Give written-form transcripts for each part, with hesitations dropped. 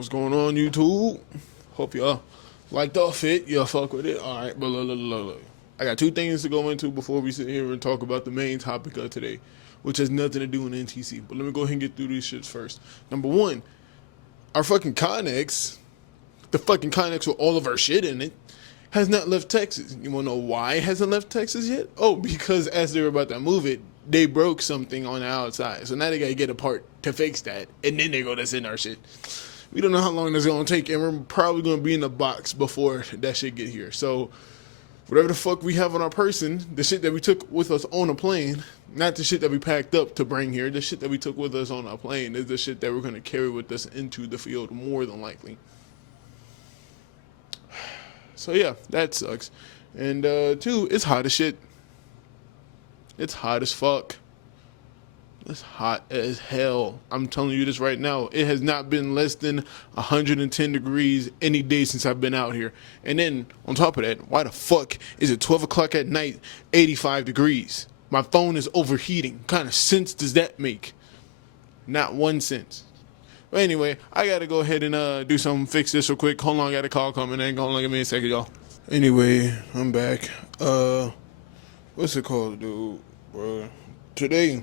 What's going on, YouTube? Hope y'all liked our fit. Y'all fuck with it. Alright, but look. I got two things to go into before we sit here and talk about the main topic of today, which has nothing to do with NTC. But let me go ahead and get through these shits first. Number one, our fucking Connex, the fucking Connex with all of our shit in it, has not left Texas. You wanna know why it hasn't left Texas yet? Oh, because as they were about to move it, they broke something on the outside. So now they gotta get a part to fix that, and then they go to send our shit. We don't know how long that's gonna take, and we're probably gonna be in the box before that shit get here. So whatever the fuck we have on our person, the shit that we took with us on a plane, not the shit that we packed up to bring here, the shit that we took with us on our plane is the shit that we're gonna carry with us into the field more than likely. So yeah, that sucks. And two, it's hot as shit. It's hot as fuck. It's hot as hell. I'm telling you this right now. It has not been less than 110 degrees any day since I've been out here. And then, on top of that, why the fuck is it 12 o'clock at night, 85 degrees? My phone is overheating. What kind of sense does that make? Not one sense. But anyway, I gotta go ahead and do something, fix this real quick. Hold on, I got a call coming in. Hold on, give me a second, y'all. Anyway, I'm back. What's it called, dude? Bro, today,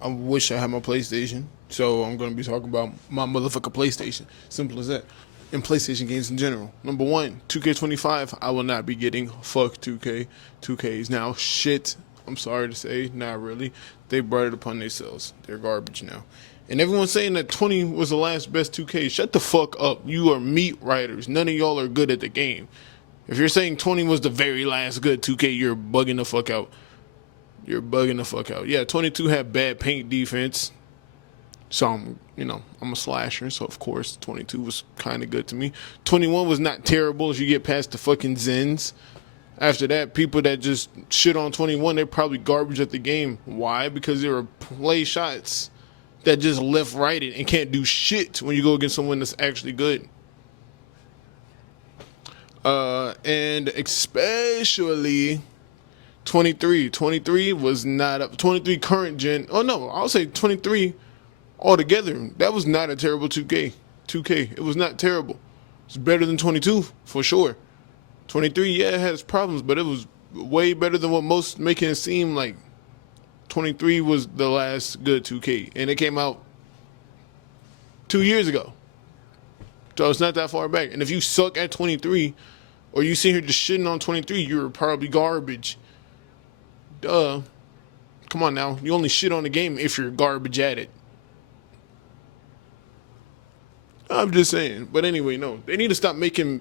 I wish I had my PlayStation, so I'm going to be talking about my motherfucking PlayStation. Simple as that. And PlayStation games in general. Number one, 2K25, I will not be getting. Fuck 2K. 2K is now shit. I'm sorry to say, not really. They brought it upon themselves. They're garbage now. And everyone's saying that 20 was the last best 2K. Shut the fuck up. You are meat writers. None of y'all are good at the game. If you're saying 20 was the very last good 2K, you're bugging the fuck out. You're bugging the fuck out. Yeah, 22 had bad paint defense. So, I'm a slasher. So, of course, 22 was kind of good to me. 21 was not terrible if you get past the fucking Zens. After that, people that just shit on 21, they're probably garbage at the game. Why? Because they were play shots that just left-righted and can't do shit when you go against someone that's actually good. And especially 23. 23 was not up. 23 current gen. Oh no, I'll say 23 altogether. That was not a terrible 2K. 2K. It was not terrible. It's better than 22 for sure. 23, yeah, it has problems, but it was way better than what most making it seem like. 23 was the last good 2K, and it came out 2 years ago. So it's not that far back. And if you suck at 23, or you sit here just shitting on 23, you're probably garbage. Duh. Come on now. You only shit on the game if you're garbage at it. I'm just saying. But anyway, no. They need to stop making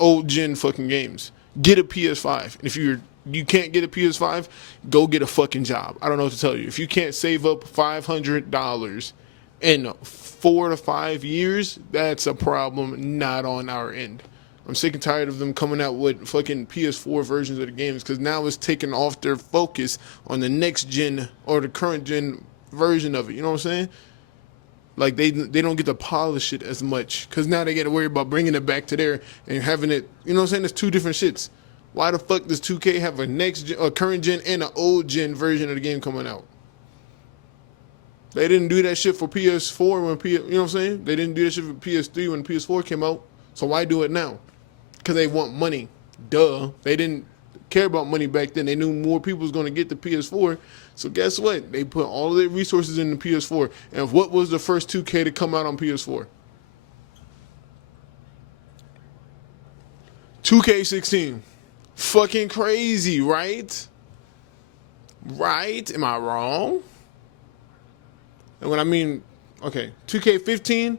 old gen fucking games. Get a PS5. And if you can't get a PS5, go get a fucking job. I don't know what to tell you. If you can't save up $500 in 4 to 5 years, that's a problem not on our end. I'm sick and tired of them coming out with fucking PS4 versions of the games, because now it's taking off their focus on the next gen or the current gen version of it. You know what I'm saying? Like they don't get to polish it as much, because now they got to worry about bringing it back to there and having it. You know what I'm saying? It's two different shits. Why the fuck does 2K have a next gen, a current gen and an old gen version of the game coming out? They didn't do that shit for PS4 when you know what I'm saying? They didn't do that shit for PS3 when PS4 came out. So why do it now? Because they want money. Duh. They didn't care about money back then. They knew more people was going to get the PS4. So guess what? They put all of their resources in the PS4. And what was the first 2K to come out on PS4? 2K16. Fucking crazy, right? Right? Am I wrong? And when I mean, okay, 2K15,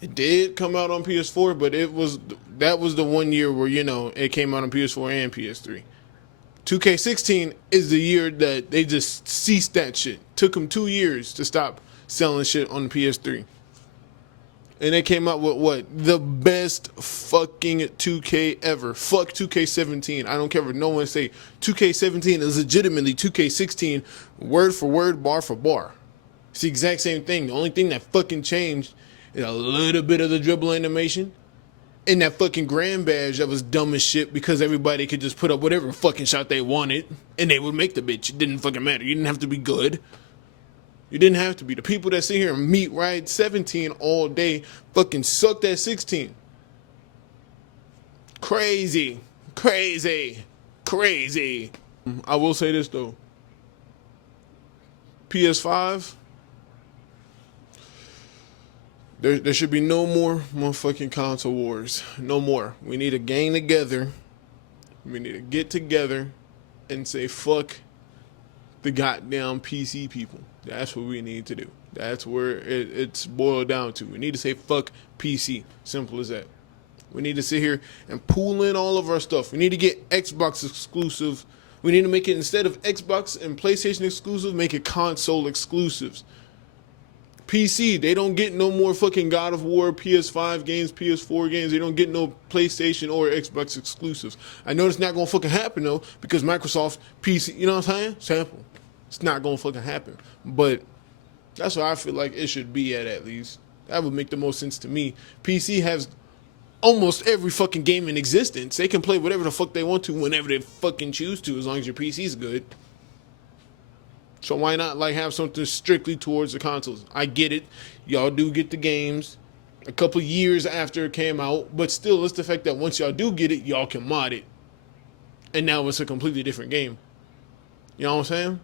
it did come out on PS4, but that was the 1 year where, it came out on PS4 and PS3. 2K16 is the year that they just ceased that shit. Took them 2 years to stop selling shit on the PS3. And they came out with what? The best fucking 2K ever. Fuck 2K17. I don't care what no one say. 2K17 is legitimately 2K16 word for word, bar for bar. It's the exact same thing. The only thing that fucking changed is a little bit of the dribble animation and that fucking grand badge that was dumb as shit, because everybody could just put up whatever fucking shot they wanted and they would make the bitch. It didn't fucking matter. You didn't have to be good. You didn't have to be. The people that sit here and meat ride 17 all day fucking sucked at 16. Crazy. Crazy. Crazy. I will say this though. PS5, there should be no more motherfucking console wars. No more. We need to gang together. We need to get together and say fuck the goddamn PC people. That's what we need to do. That's where it's boiled down to. We need to say fuck PC. Simple as that. We need to sit here and pool in all of our stuff. We need to get Xbox exclusive. We need to make it, instead of Xbox and PlayStation exclusive, make it console exclusives. PC, they don't get no more fucking God of War, PS5 games, PS4 games. They don't get no PlayStation or Xbox exclusives. I know it's not gonna fucking happen though, because Microsoft PC, you know what I'm saying? Sample. It's not gonna fucking happen. But that's what I feel like it should be at least. That would make the most sense to me. PC has almost every fucking game in existence. They can play whatever the fuck they want to whenever they fucking choose to, as long as your PC's good. So why not like have something strictly towards the consoles? I get it. Y'all do get the games a couple years after it came out, but still it's the fact that once y'all do get it, y'all can mod it. And now it's a completely different game. You know what I'm saying?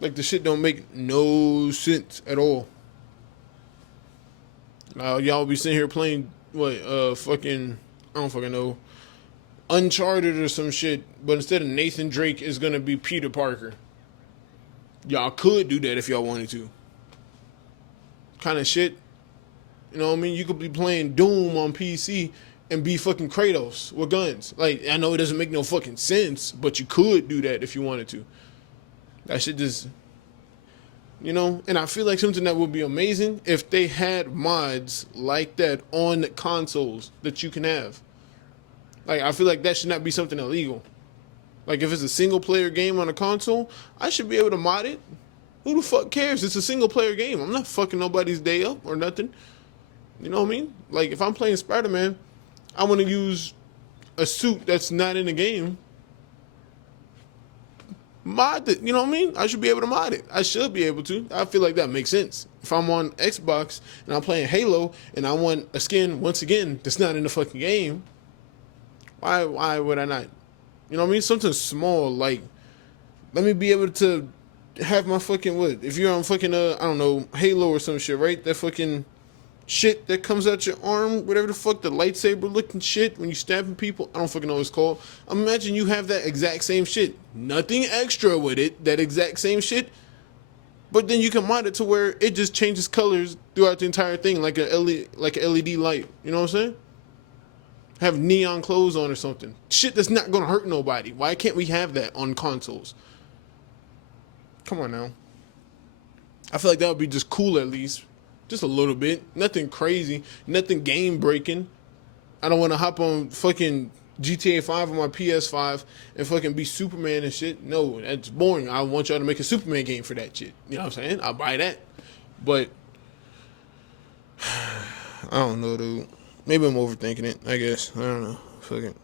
Like the shit don't make no sense at all. Y'all be sitting here playing fucking, I don't fucking know, Uncharted or some shit, but instead of Nathan Drake is gonna be Peter Parker. Y'all could do that if y'all wanted to. Kind of shit. You know what I mean? You could be playing Doom on PC and be fucking Kratos with guns. Like, I know it doesn't make no fucking sense, but you could do that if you wanted to. That shit just, you know, and I feel like something that would be amazing if they had mods like that on consoles that you can have. Like, I feel like that should not be something illegal. Like, if it's a single player game on a console, I should be able to mod it. Who the fuck cares? It's a single player game. I'm not fucking nobody's day up or nothing. You know what I mean? Like, if I'm playing Spider-Man, I want to use a suit that's not in the game. Mod it, you know what I mean? I should be able to mod it. I should be able to. I feel like that makes sense. If I'm on Xbox and I'm playing Halo and I want a skin, once again, that's not in the fucking game, why would I not? You know what I mean? Something small, like, let me be able to have my fucking, what? If you're on fucking, I don't know, Halo or some shit, right? That fucking shit that comes out your arm, whatever the fuck, the lightsaber looking shit when you stabbing people, I don't fucking know what it's called. Imagine you have that exact same shit. Nothing extra with it, that exact same shit. But then you can mod it to where it just changes colors throughout the entire thing, like a LED light. You know what I'm saying? Have neon clothes on or something. Shit that's not gonna hurt nobody. Why can't we have that on consoles? Come on now. I feel like that would be just cool at least. Just a little bit. Nothing crazy. Nothing game breaking. I don't want to hop on fucking GTA 5 on my PS5 and fucking be Superman and shit. No, that's boring. I want y'all to make a Superman game for that shit. You know what I'm saying? I'll buy that. But I don't know, dude. Maybe I'm overthinking it, I guess. I don't know. Fucking.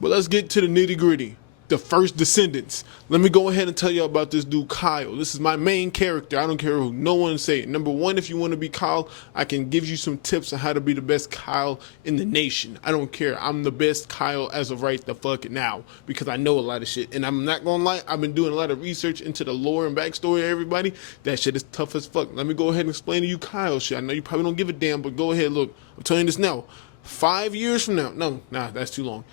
But let's get to the nitty gritty. The first Descendants. Let me go ahead and tell you about this dude, Kyle. This is my main character. I don't care who no one say it. Number one, if you want to be Kyle, I can give you some tips on how to be the best Kyle in the nation. I don't care. I'm the best Kyle as of right the fuck now because I know a lot of shit. And I'm not going to lie, I've been doing a lot of research into the lore and backstory of everybody. That shit is tough as fuck. Let me go ahead and explain to you Kyle shit. I know you probably don't give a damn, but go ahead, look. I'm telling you this now. 5 years from now. That's too long.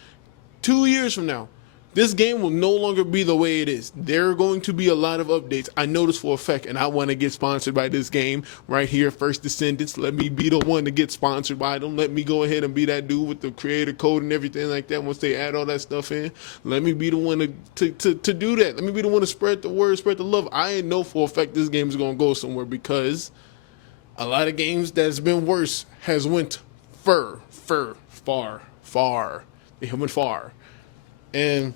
2 years from now. This game will no longer be the way it is. There are going to be a lot of updates. I know this for a fact, and I want to get sponsored by this game right here, First Descendants. Let me be the one to get sponsored by them. Let me go ahead and be that dude with the creator code and everything like that once they add all that stuff in. Let me be the one to do that. Let me be the one to spread the word, spread the love. I know for a fact this game is going to go somewhere because a lot of games that's been worse has went far. They have went far. And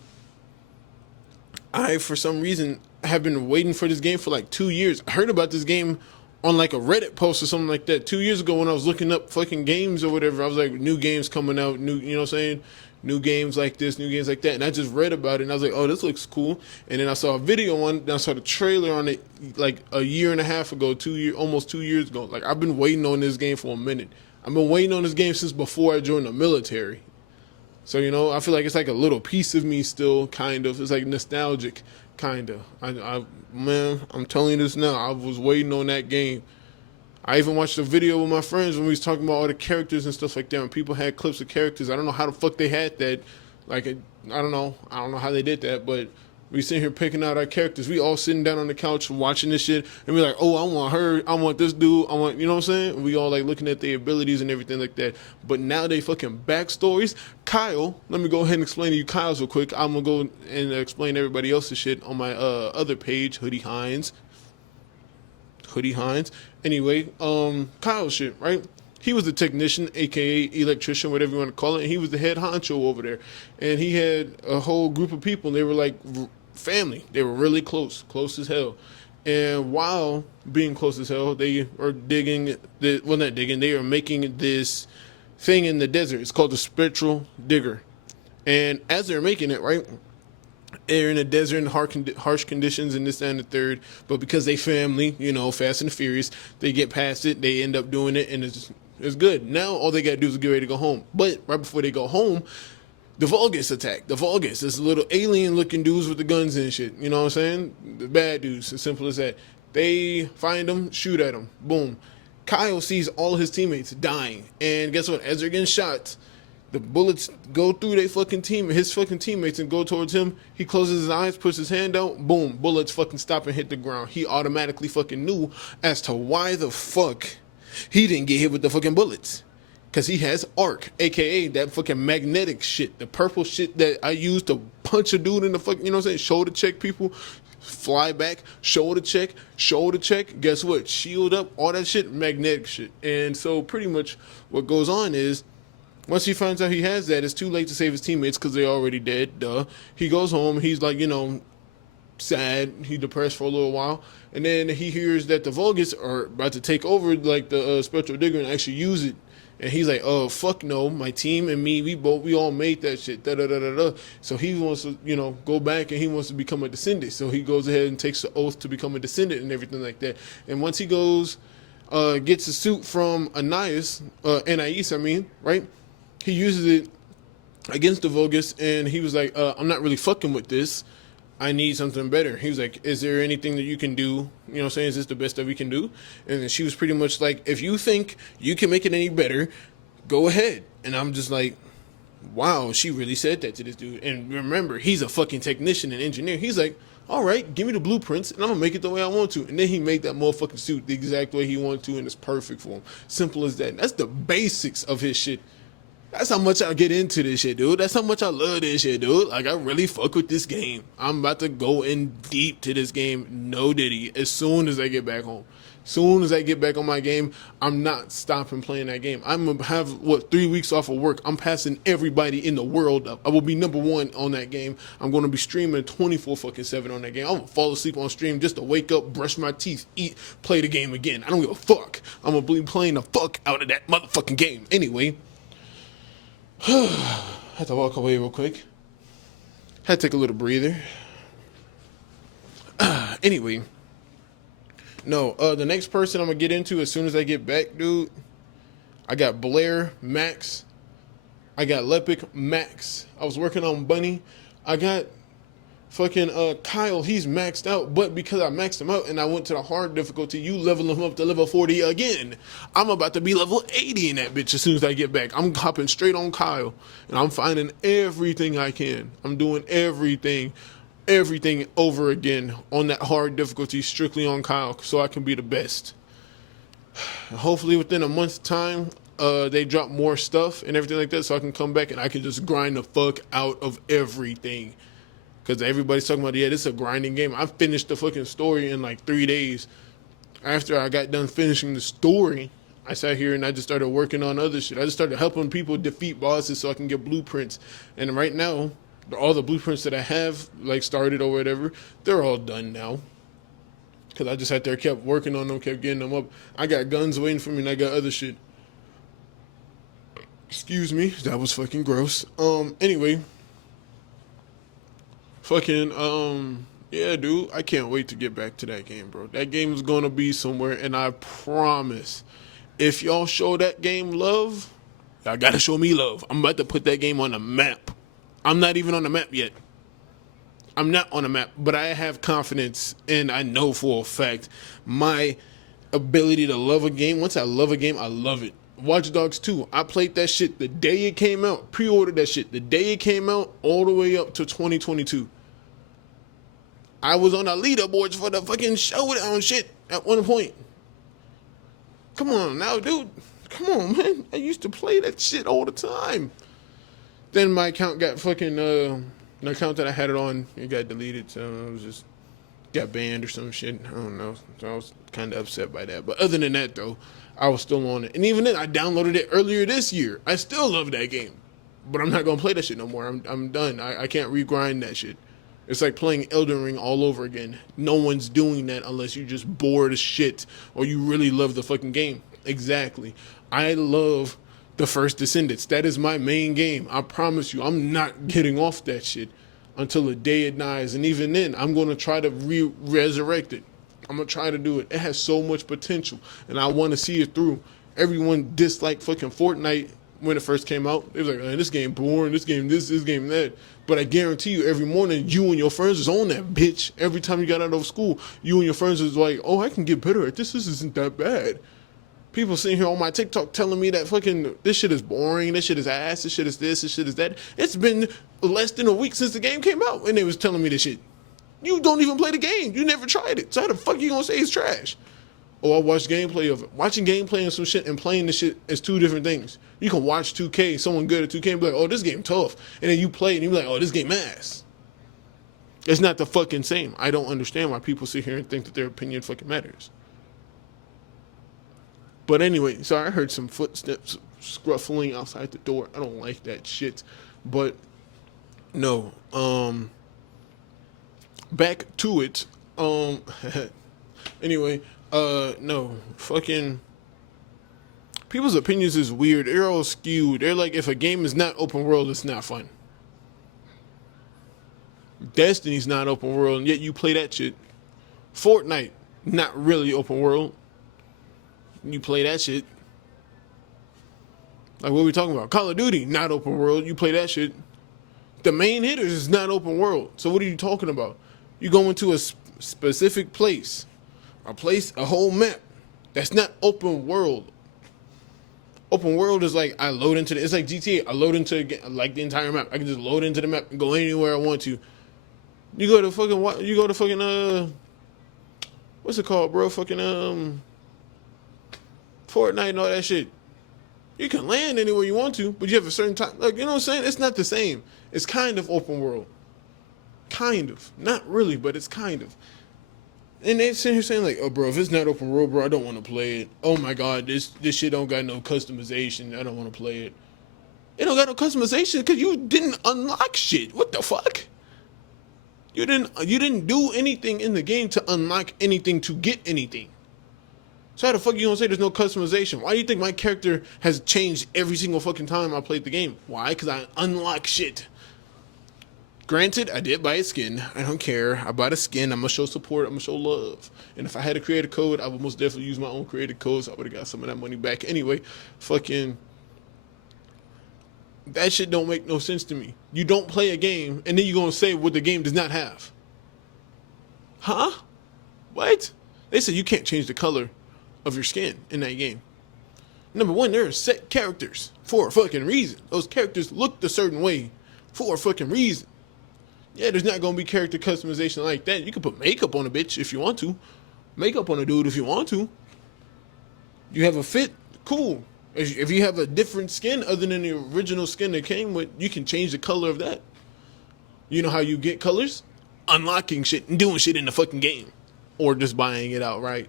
I, for some reason, have been waiting for this game for like 2 years. I heard about this game on like a Reddit post or something like that 2 years ago when I was looking up fucking games or whatever. I was like, new games coming out, new, you know what I'm saying? new games like this, new games like that. And I just read about it and I was like, oh, this looks cool. And then I saw a video on it, and I saw the trailer on it like a year and a half ago, almost 2 years ago. Like, I've been waiting on this game for a minute. I've been waiting on this game since before I joined the military. So, you know, I feel like it's like a little piece of me still, kind of. It's like nostalgic, kind of. Man, I'm telling you this now. I was waiting on that game. I even watched a video with my friends when we was talking about all the characters and stuff like that. When people had clips of characters, I don't know how the fuck they had that. Like, I don't know how they did that, but we sitting here picking out our characters. We all sitting down on the couch watching this shit, and we like, oh, I want her, I want this dude, I want, you know what I'm saying? We all like looking at their abilities and everything like that. But now they fucking backstories. Kyle, let me go ahead and explain to you Kyle's real quick. I'm gonna go and explain everybody else's shit on my other page, Hoodie Hines. Anyway, Kyle's shit, right? He was a technician, aka electrician, whatever you want to call it, and he was the head honcho over there. And he had a whole group of people, and they were like family. They were really close as hell. And while being close as hell, they are they are making this thing in the desert. It's called the spectral digger. And as they're making it, right, they're in the desert in harsh conditions and this, that, and the third. But because they family, you know, Fast and the Furious, they get past it. They end up doing it, and it's good. Now all they got to do is get ready to go home. But right before they go home, the Vulgus attack. The Vulgus, this little alien-looking dudes with the guns and shit. You know what I'm saying? The bad dudes, as simple as that. They find them, shoot at them. Boom. Kyle sees all his teammates dying. And guess what? As they're getting shot, the bullets go through his fucking teammates and go towards him. He closes his eyes, puts his hand out, boom, bullets fucking stop and hit the ground. He automatically fucking knew as to why the fuck he didn't get hit with the fucking bullets. Because he has arc, a.k.a. that fucking magnetic shit. The purple shit that I use to punch a dude in the fucking, you know what I'm saying? Shoulder check people, fly back, shoulder check. Guess what? Shield up, all that shit, magnetic shit. And so pretty much what goes on is, once he finds out he has that, it's too late to save his teammates because they're already dead. Duh. He goes home. He's like, you know, sad. He depressed for a little while. And then he hears that the Vulgus are about to take over, like, the spectral digger and actually use it. And he's like, oh, fuck no, my team and me, we all made that shit, da-da-da-da-da. So he wants to, you know, go back and he wants to become a descendant. So he goes ahead and takes the oath to become a descendant and everything like that. And once he goes, gets a suit from Anais, right? He uses it against the Vulgus, and he was like, I'm not really fucking with this. I need something better. He was like, is there anything that you can do? You know what I'm saying? Is this the best that we can do? And then she was pretty much like, if you think you can make it any better, go ahead. And I'm just like, wow, she really said that to this dude. And remember, he's a fucking technician and engineer. He's like, all right, give me the blueprints, and I'm going to make it the way I want to. And then he made that motherfucking suit the exact way he wanted to, and it's perfect for him. Simple as that. And that's the basics of his shit. That's how much I get into this shit, dude. That's how much I love this shit, dude. Like, I really fuck with this game. I'm about to go in deep to this game, no diddy, as soon as I get back home. Soon as I get back on my game, I'm not stopping playing that game. I'm going to have, 3 weeks off of work. I'm passing everybody in the world up. I will be #1 on that game. I'm going to be streaming 24/7 on that game. I'm going to fall asleep on stream just to wake up, brush my teeth, eat, play the game again. I don't give a fuck. I'm going to be playing the fuck out of that motherfucking game. Anyway. Had to walk away real quick. Had to take a little breather. Anyway. No, the next person I'm going to get into as soon as I get back, dude, I got Blair, Max. I got Lepic, Max. I was working on Bunny. I got fucking Kyle, he's maxed out, but because I maxed him out and I went to the hard difficulty, you level him up to level 40 again. I'm about to be level 80 in that bitch as soon as I get back. I'm hopping straight on Kyle, and I'm finding everything I can. I'm doing everything over again on that hard difficulty, strictly on Kyle, so I can be the best. Hopefully within a month's time, they drop more stuff and everything like that, so I can come back and I can just grind the fuck out of everything. Because everybody's talking about, yeah, this is a grinding game. I finished the fucking story in like 3 days. After I got done finishing the story, I sat here and I just started working on other shit. I just started helping people defeat bosses so I can get blueprints. And right now, all the blueprints that I have, like, started or whatever, they're all done now. Because I just sat there, kept working on them, kept getting them up. I got guns waiting for me, and I got other shit. Excuse me, that was fucking gross. Anyway, fucking yeah, dude, I can't wait to get back to that game, bro. That game is gonna be somewhere, and I promise, if y'all show that game love, y'all gotta show me love. I'm about to put that game on the map. I'm not even on the map yet. I'm not on the map, but I have confidence, and I know for a fact my ability to love a game. Once I love a game, I love it. Watch Dogs 2, I played that shit the day it came out, pre-ordered that shit the day it came out, all the way up to 2022. I was on the leaderboards for the fucking showdown shit at one point. Come on now, dude. Come on, man. I used to play that shit all the time. Then my account got fucking, the account that I had it on, it got deleted, so I was just, got banned or some shit. I don't know. So I was kind of upset by that. But other than that, though, I was still on it. And even then, I downloaded it earlier this year. I still love that game. But I'm not going to play that shit no more. I'm done. I can't regrind that shit. It's like playing Elden Ring all over again. No one's doing that unless you're just bored as shit or you really love the fucking game. Exactly. I love the first Descendants. That is my main game. I promise you, I'm not getting off that shit until the day it dies. And even then, I'm going to try to resurrect it. I'm going to try to do it. It has so much potential, and I want to see it through. Everyone disliked fucking Fortnite when it first came out. They was like, this game boring, this game this game that. But I guarantee you, every morning, you and your friends is on that bitch. Every time you got out of school, you and your friends is like, oh, I can get better at this. This isn't that bad. People sitting here on my TikTok telling me that fucking this shit is boring, this shit is ass, this shit is this shit is that. It's been less than a week since the game came out, and they was telling me this shit. You don't even play the game. You never tried it. So how the fuck you gonna say it's trash? Oh, I watched gameplay of it. Watching gameplay and some shit and playing the shit is two different things. You can watch 2K, someone good at 2K, and be like, oh, this game tough. And then you play it and you be like, oh, this game ass. It's not the fucking same. I don't understand why people sit here and think that their opinion fucking matters. But anyway, so I heard some footsteps scruffling outside the door. I don't like that shit. But no. Back to it. Anyway, no. Fucking people's opinions is weird. They're all skewed. They're like, if a game is not open world, it's not fun. Destiny's not open world, and yet you play that shit. Fortnite, not really open world. You play that shit. Like, what are we talking about? Call of Duty, not open world. You play that shit. The main hitters is not open world. So what are you talking about? You go into a specific place, a whole map. That's not open world. Open world is like I load into it's like GTA. I load into like the entire map. I can just load into the map and go anywhere I want to. You go to fucking what's it called, bro? Fucking Fortnite and all that shit. You can land anywhere you want to, but you have a certain time. Like, you know what I'm saying? It's not the same. It's kind of open world. Kind of. Not really, but it's kind of. And they sit here saying like, oh, bro, if it's not open world, bro, I don't want to play it. Oh, my God, this shit don't got no customization. I don't want to play it. It don't got no customization because you didn't unlock shit. What the fuck? You didn't do anything in the game to unlock anything to get anything. So how the fuck you gonna say there's no customization? Why do you think my character has changed every single fucking time I played the game? Why? Because I unlock shit. Granted, I did buy a skin. I don't care. I bought a skin. I'm gonna show support. I'm gonna show love. And if I had a creator code, I would most definitely use my own creator code, so I would have got some of that money back. Anyway, fucking that shit don't make no sense to me. You don't play a game, and then you're gonna say what the game does not have. Huh? What? They said you can't change the color of your skin in that game. Number one, there are set characters for a fucking reason. Those characters look a certain way for a fucking reason. Yeah, there's not gonna be character customization like that. You can put makeup on a bitch if you want to. Makeup on a dude if you want to. You have a fit, cool. If you have a different skin other than the original skin that came with, you can change the color of that. You know how you get colors? Unlocking shit and doing shit in the fucking game. Or just buying it outright.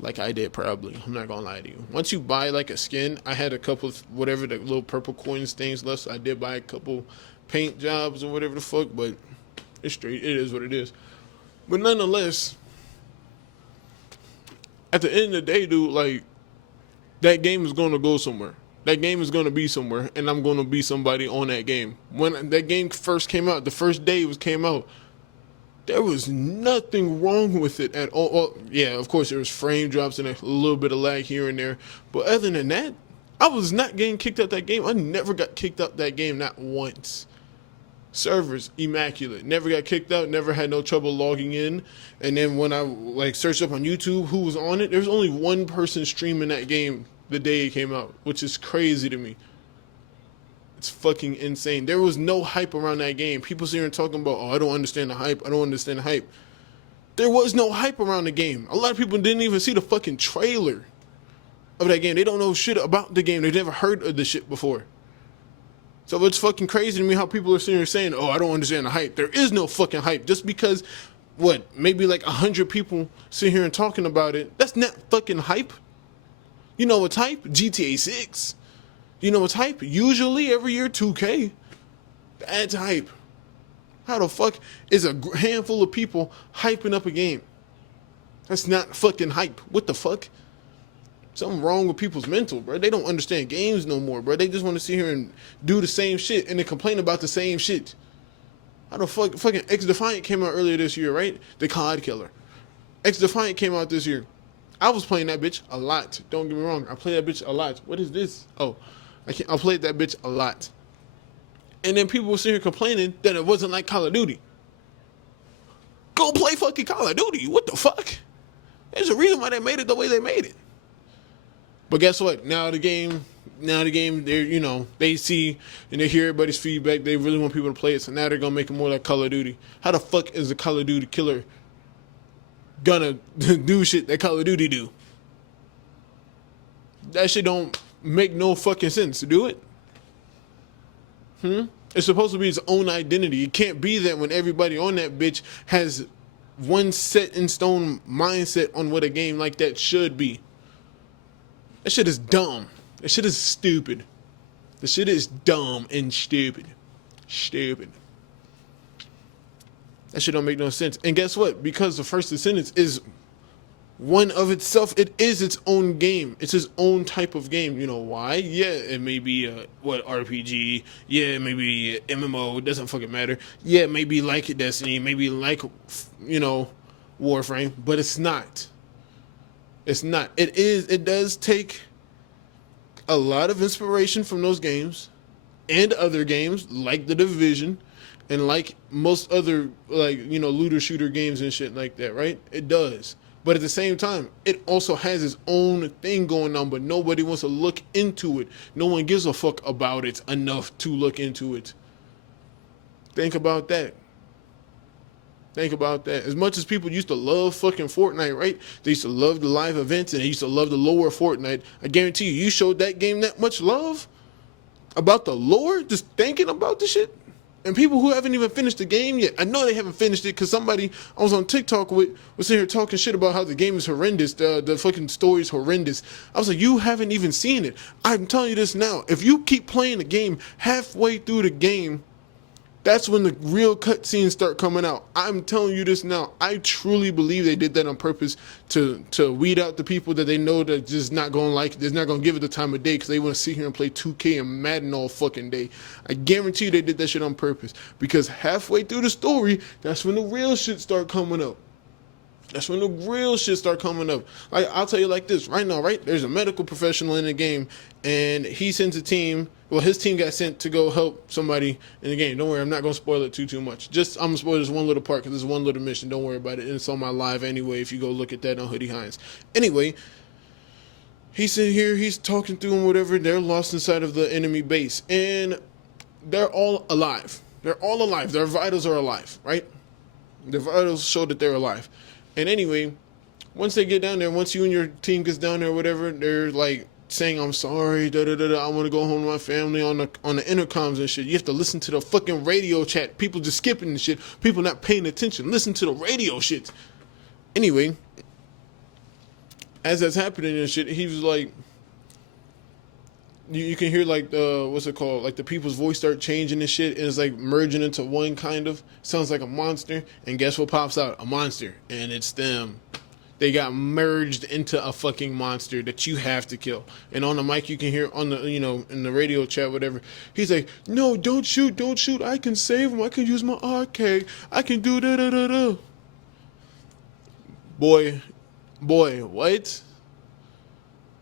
Like I did, probably. I'm not gonna lie to you. Once you buy like a skin, I had a couple of whatever the little purple coins things left. So I did buy a couple paint jobs or whatever the fuck, but it's straight. It is what it is. But nonetheless, at the end of the day, dude, like that game is gonna go somewhere. That game is going to be somewhere, and I'm going to be somebody on that game. When that game first came out, the first day it came out, there was nothing wrong with it at all. Well, yeah, of course, there was frame drops and a little bit of lag here and there. But other than that, I was not getting kicked out that game. I never got kicked out that game, not once. Servers, immaculate. Never got kicked out, never had no trouble logging in. And then when I searched up on YouTube who was on it, there was only one person streaming that game the day it came out, which is crazy to me. It's fucking insane. There was no hype around that game. People sit here and talking about, oh, I don't understand the hype. I don't understand the hype. There was no hype around the game. A lot of people didn't even see the fucking trailer of that game. They don't know shit about the game. They've never heard of the shit before. So it's fucking crazy to me how people are sitting here saying, oh, I don't understand the hype. There is no fucking hype. Just because, maybe like 100 people sit here and talking about it, that's not fucking hype. You know what's hype? GTA 6. You know what's hype? Usually every year 2K. That's hype. How the fuck is a handful of people hyping up a game? That's not fucking hype. What the fuck? Something wrong with people's mental, bro. They don't understand games no more, bro. They just want to sit here and do the same shit and then complain about the same shit. How the fuck? Fucking X Defiant came out earlier this year, right? The COD killer. X Defiant came out this year. I was playing that bitch a lot. Don't get me wrong. I play that bitch a lot. What is this? Oh, I played that bitch a lot. And then people were sitting here complaining that it wasn't like Call of Duty. Go play fucking Call of Duty. What the fuck? There's a reason why they made it the way they made it. But guess what? Now the game, they see and they hear everybody's feedback. They really want people to play it. So now they're going to make it more like Call of Duty. How the fuck is a Call of Duty killer gonna do shit that Call of Duty do? That shit don't make no fucking sense to do it. It's supposed to be its own identity. It can't be that when everybody on that bitch has one set in stone mindset on what a game like that should be. That shit is dumb. That shit is stupid. The shit is dumb and stupid. Stupid. That shit don't make no sense. And guess what? Because the first Descendants is one of itself, it is its own game. It's its own type of game. You know why? Yeah, it may be a RPG. Yeah, it may be a MMO. It doesn't fucking matter. Yeah, it may be like Destiny. Maybe like Warframe, but it's not. It's not. It does take a lot of inspiration from those games and other games like The Division and like most other looter shooter games and shit like that, right? It does. But at the same time, it also has its own thing going on, but nobody wants to look into it. No one gives a fuck about it enough to look into it. Think about that. Think about that. As much as people used to love fucking Fortnite, right? They used to love the live events and they used to love the lore of Fortnite. I guarantee you showed that game that much love about the lore, just thinking about the shit. And people who haven't even finished the game yet, I know they haven't finished it because somebody I was on TikTok with was sitting here talking shit about how the game is horrendous, the fucking story is horrendous. I was like, you haven't even seen it. I'm telling you this now. If you keep playing the game, halfway through the game, that's when the real cutscenes start coming out. I'm telling you this now. I truly believe they did that on purpose to weed out the people that they know that just not going to like it. They're not going to give it the time of day because they want to sit here and play 2K and Madden all fucking day. I guarantee you they did that shit on purpose because halfway through the story, that's when the real shit start coming up. That's when the real shit start coming up. Like, I'll tell you like this right now, right? There's a medical professional in the game, and he sends a team. Well, his team got sent to go help somebody in the game. Don't worry, I'm not going to spoil it too much. Just, I'm going to spoil this one little part because there's one little mission. Don't worry about it. And it's on my live anyway if you go look at that on Hoodie Hines. Anyway, he's in here. He's talking through and whatever. They're lost inside of the enemy base, and they're all alive. They're all alive. Their vitals are alive, right? Their vitals show that they're alive. And anyway, once they get down there, once you and your team gets down there or whatever, they're like saying, I'm sorry, I want to go home to my family on the intercoms and shit. You have to listen to the fucking radio chat. People just skipping the shit. People not paying attention. Listen to the radio shit. Anyway, as that's happening and shit, he was like, you can hear like the, what's it called? Like the people's voice start changing and shit. And it's like merging into one kind of. Sounds like a monster. And guess what pops out? A monster. And it's them. They got merged into a fucking monster that you have to kill. And on the mic, you can hear on the, in the radio chat, whatever. He's like, "No, don't shoot, don't shoot. I can save him. I can use my arcade. I can do da da da da." Boy, what?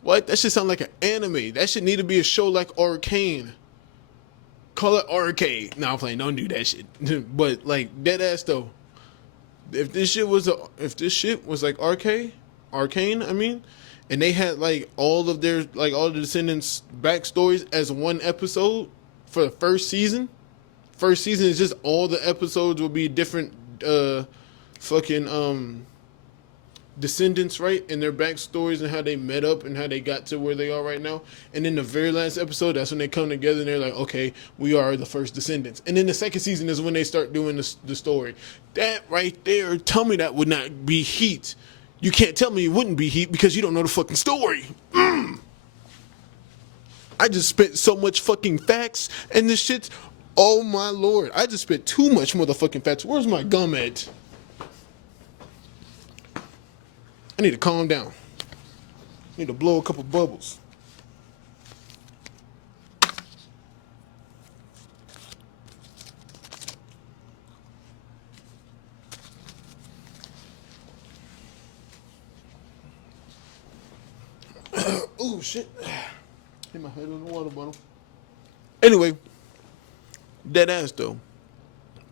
What? That should sound like an anime. That should need to be a show like Arcane. Call it Arcade. No, I'm playing. Don't do that shit. But like dead ass though. If this shit was like Arcane, I mean, and they had like all of their all the Descendants backstories as one episode for the first season. First season is just all the episodes will be different Descendants, right? And their backstories and how they met up and how they got to where they are right now. And then the very last episode, that's when they come together and they're like, okay, we are the first Descendants. And then the second season is when they start doing the story. That right there, tell me that would not be heat. You can't tell me it wouldn't be heat because you don't know the fucking story. I just spent so much fucking facts and this shit. Oh my lord. I just spent too much motherfucking facts. Where's my gum at? I need to calm down. I need to blow a couple bubbles. Oh shit. Hit my head on the water bottle. Anyway, dead ass though.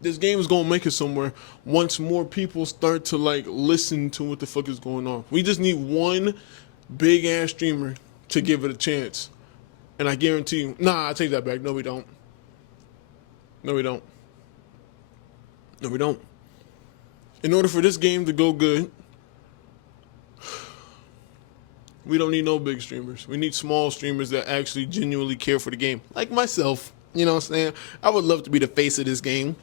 This game is gonna make it somewhere once more people start to listen to what the fuck is going on. We just need one big ass streamer to give it a chance. And I guarantee you, I take that back. No, we don't. No, we don't. No, we don't. In order for this game to go good, we don't need no big streamers. We need small streamers that actually genuinely care for the game. Like myself. You know what I'm saying? I would love to be the face of this game.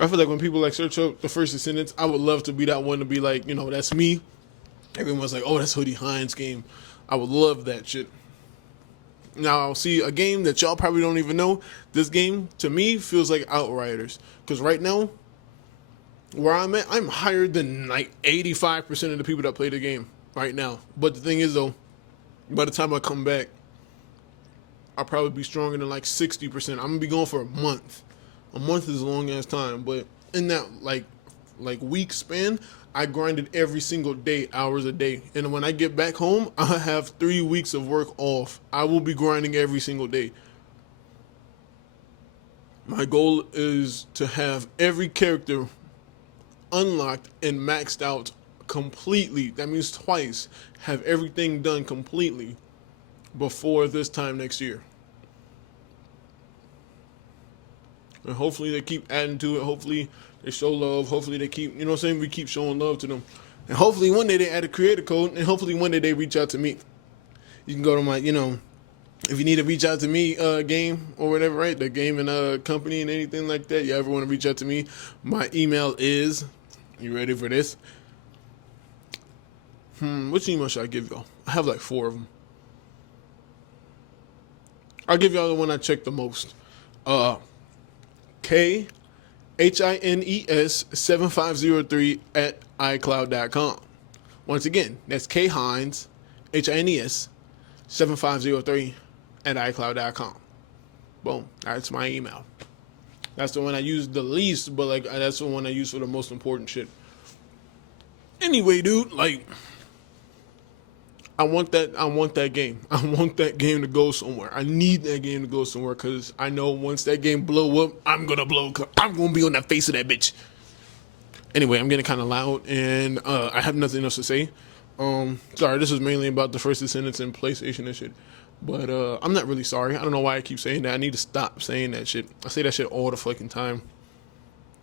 I feel like when people search up the first Descendants, I would love to be that one to be like, that's me. Everyone's like, oh, that's Hoodie Hines' game. I would love that shit. Now, see, a game that y'all probably don't even know, this game, to me, feels like Outriders. Because right now, where I'm at, I'm higher than 85% of the people that play the game right now. But the thing is, though, by the time I come back, I'll probably be stronger than 60%. I'm going to be going for a month. A month is a long ass time, but in that week span, I grinded every single day, hours a day. And when I get back home, I have 3 weeks of work off. I will be grinding every single day. My goal is to have every character unlocked and maxed out completely. That means twice. Have everything done completely before this time next year. And hopefully they keep adding to it. Hopefully they show love. Hopefully they keep, we keep showing love to them. And hopefully one day they add a creator code. And hopefully one day they reach out to me. You can go to my, if you need to reach out to me, game or whatever, right? The game and company and anything like that. You ever want to reach out to me? My email is, you ready for this? Which email should I give y'all? I have 4 of them. I'll give y'all the one I check the most. KHINES7503 at iCloud.com. Once again, that's KHINES, HINES 7503 at iCloud.com. Boom. That's my email. That's the one I use the least, but that's the one I use for the most important shit. Anyway, dude, I want that game. I want that game to go somewhere. I need that game to go somewhere because I know once that game blow up, I'm going to blow up. I'm going to be on that face of that bitch. Anyway, I'm getting kind of loud and I have nothing else to say. Sorry, this was mainly about the first Descendants and PlayStation and shit. But I'm not really sorry. I don't know why I keep saying that. I need to stop saying that shit. I say that shit all the fucking time.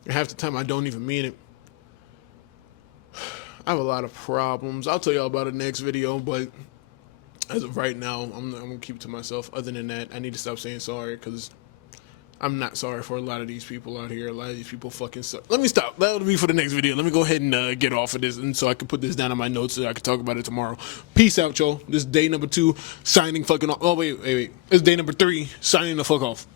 And half the time I don't even mean it. I have a lot of problems. I'll tell y'all about it next video, but as of right now, I'm going to keep it to myself. Other than that, I need to stop saying sorry because I'm not sorry for a lot of these people out here. A lot of these people fucking suck. Let me stop. That'll be for the next video. Let me go ahead and get off of this and so I can put this down in my notes so I can talk about it tomorrow. Peace out, y'all. This is day number 2, signing fucking off. Oh, wait. It's day number 3, signing the fuck off.